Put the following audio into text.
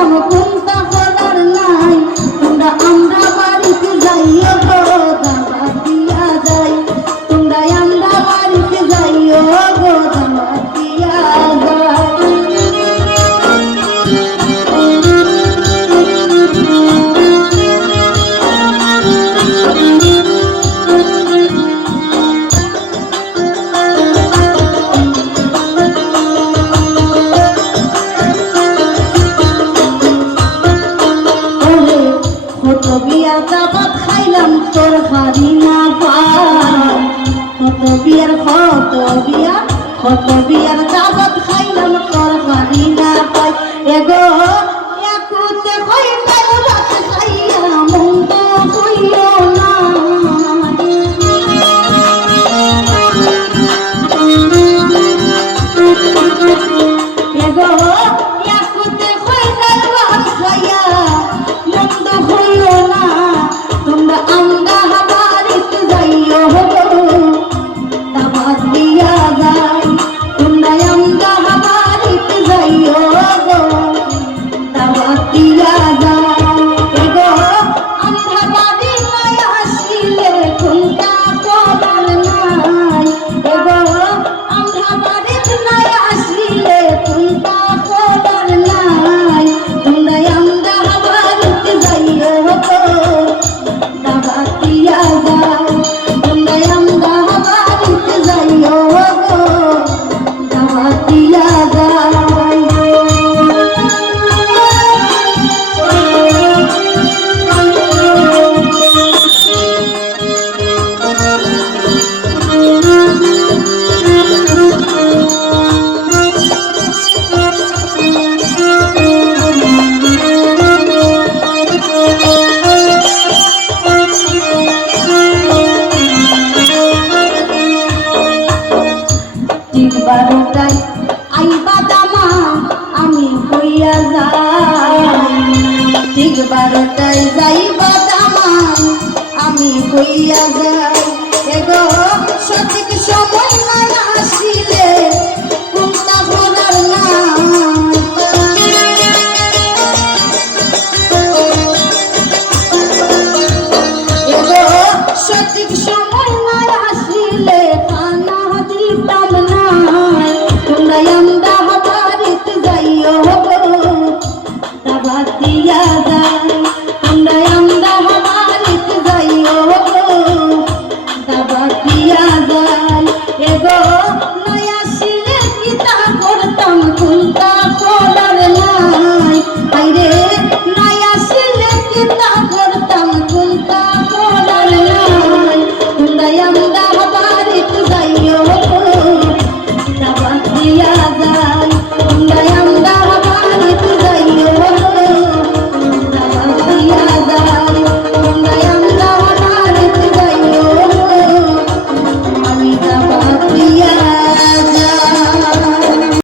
খাইলাম কোনটা হলার নাই তোমরা আমরা বাড়িতে যাইও গো দাওয়াত দিয়া যাই তোমরা আমরা বাড়িতে যাইও গো দাওয়াত দিয়া বিয়ার দাবাত খাইলাম তোর হারি না পাই কত বিয়ার দাবাত খাইলাম তোর হারি না পাই এগো একুতে হইতাল ভাত খাইয়া মন্দ হইও না এগো একুতে হইতাল ভাত খাইয়া মন্দ হইও না তোমরা আমরা বাড়িতে যাইও দাওয়াত দিয়া যাই তোমরা আমরা বাড়িতে যাইও গো দাওয়াত দিয়া যাই গো আমরা বাড়ি নাই আসিলে কোনটা করার নাই গো আমরা বাড়িতে নাই আসিলে কোনটা করার নাই তোমরা আমরা বাড়িতে যাইও গো দাওয়াত দিয়া যাই তোমরা আমরা বাড়িতে যাইও গো দাওয়াত দিয়া যাই ঠিক 12টায় আইবা দামা আমি হইয়া যাই ঠিক 12টায় যাইবা দামা আমি হইয়া যাই এগো সঠিক সময় না আসিলে